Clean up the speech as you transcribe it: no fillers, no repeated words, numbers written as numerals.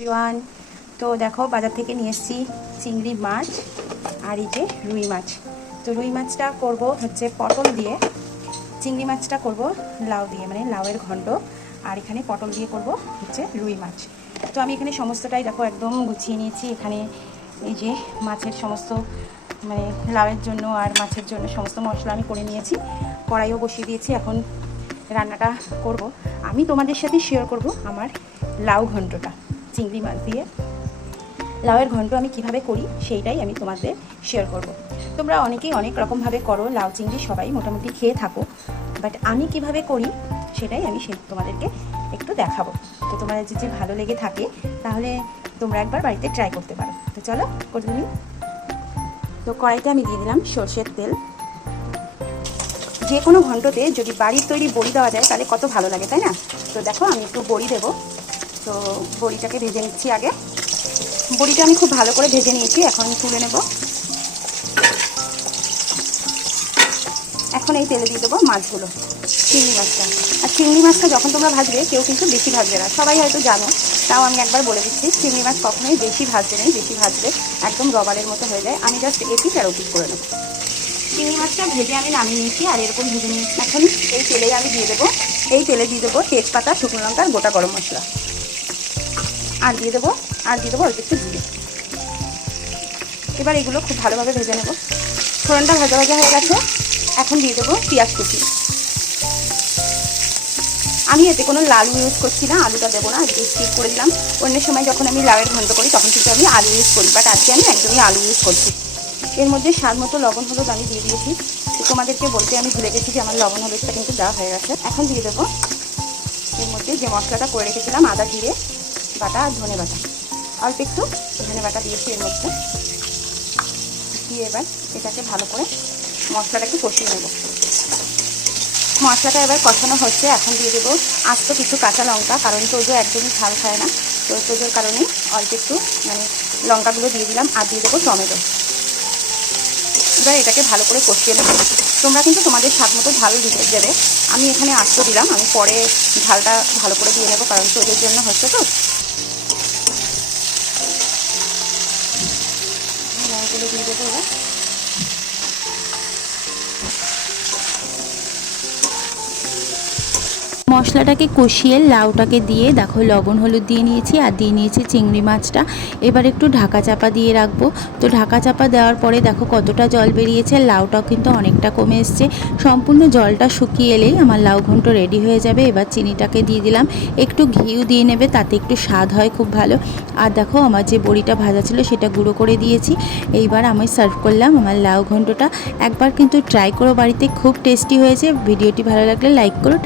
Everyone, তো দেখো বাজার থেকে নিয়ে এসেছি চিংড়ি মাছ আর এই যে রুই মাছ। তো রুই মাছটা করব হচ্ছে পটল দিয়ে, চিংড়ি মাছটা করব লাউ দিয়ে, মানে লাউয়ের ঘন্ট। আর এখানে পটল দিয়ে করব হচ্ছে রুই মাছ। তো আমি এখানে সমস্তটাই দেখো একদম গুছিয়ে নিয়েছি। এখানে এই যে মাছের সমস্ত, মানে লাউয়ের জন্য আর মাছের জন্য সমস্ত মশলা আমি করে নিয়েছি। কড়াইও বসিয়ে দিয়েছি। এখন রান্নাটা করব। আমি তোমাদের সাথে শেয়ার করব আমার লাউ ঘন্টটা, চিংড়ি মাছ দিয়ে লাউয়ের ঘন্ট আমি কিভাবে করি সেইটাই আমি তোমাদের শেয়ার করব। তোমরা অনেকেই অনেক রকমভাবে করো, লাউ চিংড়ি সবাই মোটামুটি খেয়ে থাকো, বাট আমি কিভাবে করি সেটাই আমি তোমাদেরকে একটু দেখাবো। তো তোমাদের যদি ভালো লেগে থাকে তাহলে তোমরা একবার বাড়িতে ট্রাই করতে পারো। তো চলো করে দিই। তো কড়াইতে আমি দিয়ে দিলাম সর্ষের তেল। যে কোনো ঘন্টতে যদি বাড়ির তৈরি বড়ি দেওয়া যায় তাহলে কত ভালো লাগে, তাই না? তো দেখো আমি একটু বড়ি দেবো। তো বড়িটাকে ভেজে নিচ্ছি আগে। বড়িটা আমি খুব ভালো করে ভেজে নিয়েছি, এখন তুলে নেব। এখন এই তেলে দিয়ে দেবো মাছগুলো, চিংড়ি মাছটা। আর চিংড়ি মাছটা যখন তোমরা ভাজবে কেউ কিন্তু বেশি ভাজবে না, সবাই হয়তো জানো, তাও আমি একবার বলে দিচ্ছি, চিংড়ি মাছ কখনোই বেশি ভাজবে না। বেশি ভাজলে একদম রবারের মতো হয়ে যায়। আমি জাস্ট এপিট আর ওপিট করে নেব। চিংড়ি মাছটা ভেজে আমি নামিয়ে নিয়েছি আর এরকম ভেজে নিয়েছি। এখন এই তেলেই আমি দিয়ে দেবো, এই তেলে দিয়ে দেবো তেজপাতা, শুকনো লঙ্কা আর গোটা গরম মশলা, আর দিয়ে দেবো অল্প একটু জিরে। এবার এগুলো খুব ভালোভাবে ভেজে নেব। ফোড়নটা ভাজা ভাজা হয়ে গেছে, এখন দিয়ে দেবো পেঁয়াজ কুচি। আমি এতে কোনো লাল ইউজ করছি না, আলুটা দেবো না, আজকে স্কিপ করে দিলাম। অন্য সময় যখন আমি লাউয়ের ঘন্ট করি তখন কিন্তু আমি আলু ইউজ করি, বাট আজকে আমি একদমই আলু ইউজ করছি। এর মধ্যে স্বাদ মতো লবণ হলুদ আমি দিয়ে দিয়েছি। তোমাদেরকে বলতে আমি ভুলে গেছি যে আমার লবণ হলুদটা কিন্তু দেওয়া হয়ে গেছে। এখন দিয়ে দেবো এর মধ্যে যে মশলাটা করে রেখেছিলাম, আদা জিরে বাটা আর ধনে বাটা, অল্প একটু ধনে বাটা দিয়েছি এর মধ্যে দিয়ে এবার এটাকে ভালো করে মশলাটাকে কষিয়ে নেব। মশলাটা এবার কষানো হচ্ছে। এখন দিয়ে দেবো আস্ত কিছু কাঁচা লঙ্কা, কারণ তোজো একদমই ঝাল খায় না, তো তোজোর কারণে অল্প একটু মানে লঙ্কাগুলো দিয়ে দিলাম। আর দিয়ে দেবো টমেটো। এবার এটাকে ভালো করে কষিয়ে নেব। তোমরা কিন্তু তোমাদের স্বাদ মতো ঝাল দিতে দেবে। আমি এখানে আস্ত দিলাম, আমি পরে ঝালটা ভালো করে দিয়ে নেবো, কারণ তোজোর জন্য হচ্ছে। তো লঙ্কাগুলো দিয়ে দেবো এবার। মশলাটাকে কষিয়ে লাউটাকে দিয়ে দেখো লবণ হলুদ দিয়ে নিয়েছি আর দিয়ে নিয়েছি চিংড়ি মাছটা। এবার একটু ঢাকা চাপা দিয়ে রাখবো। তো ঢাকা চাপা দেওয়ার পরে দেখো কতটা জল বেরিয়েছে, লাউটাও কিন্তু অনেকটা কমে এসছে। সম্পূর্ণ জলটা শুকিয়ে এলেই আমার লাউ ঘন্ট রেডি হয়ে যাবে। এবার চিনিটাকে দিয়ে দিলাম, একটু ঘিও দিয়ে নেবে, তাতে একটু স্বাদ হয় খুব ভালো। আর দেখো আমার যে বড়িটা ভাজা ছিল সেটা গুঁড়ো করে দিয়েছি। এইবার আমি সার্ভ করলাম আমার লাউ ঘন্টটা। একবার কিন্তু ট্রাই করো বাড়িতে, খুব টেস্টি হয়েছে। ভিডিওটি ভালো লাগলে লাইক করো।